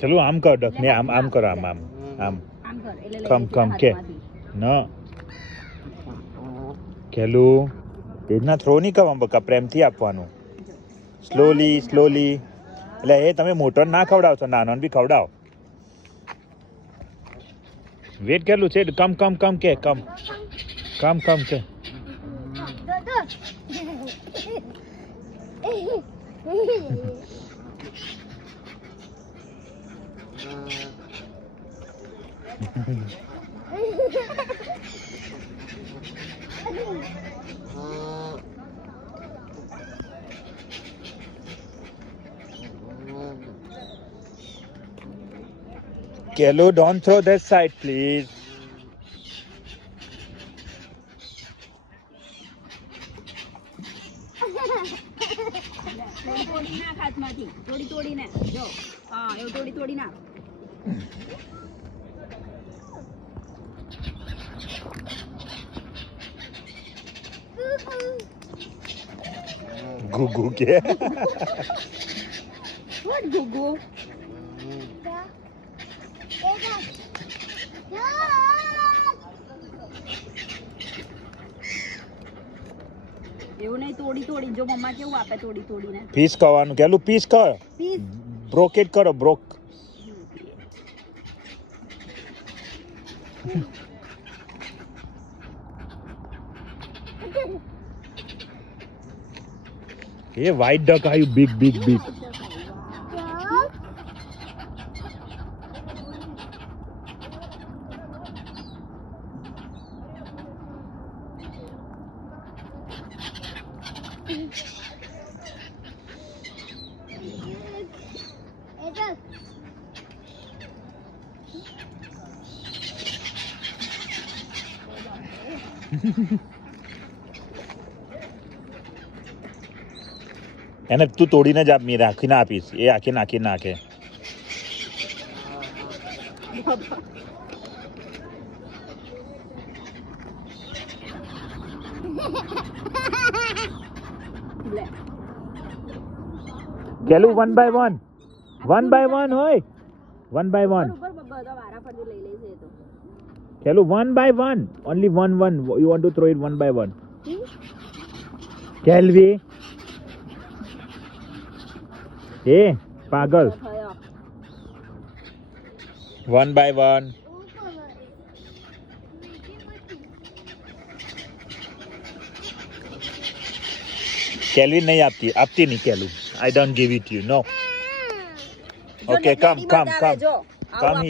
ચલો આમ કર ડક ને આમ કરો આમ કમ કે ન કેલું એના થ્રો નહીં કરવા બકા પ્રેમથી આપવાનું સ્લોલી એટલે એ તમે મોટો ના ખવડાવશો નાનો બી ખવડાવો વેટ કેટલું છે કમ કે Kello, don't throw that side, please. તોડી ને જો હા એવું તોડી ના Gugu ke? What Gugu? એવું નહીં તોડી જો મમ્મા કેવું આપે તોડીને પીસ કરવાનું કેલું પીસ કર બ્રોકેટ કરો બ્રોક એ white duck આવ્યું big એને તું તોડીને જ આપ મી રાખીને આપીશ એ આખી નાખે કેલું 1 by 1 હોય 1 by 1 કેલું 1 by 1 only one you want to throw it 1 by 1 કેલવી એ પાગલ 1 by 1 કેલ્વિન નહીં આપતી નહીં કેલું I don't give it to you no okay come here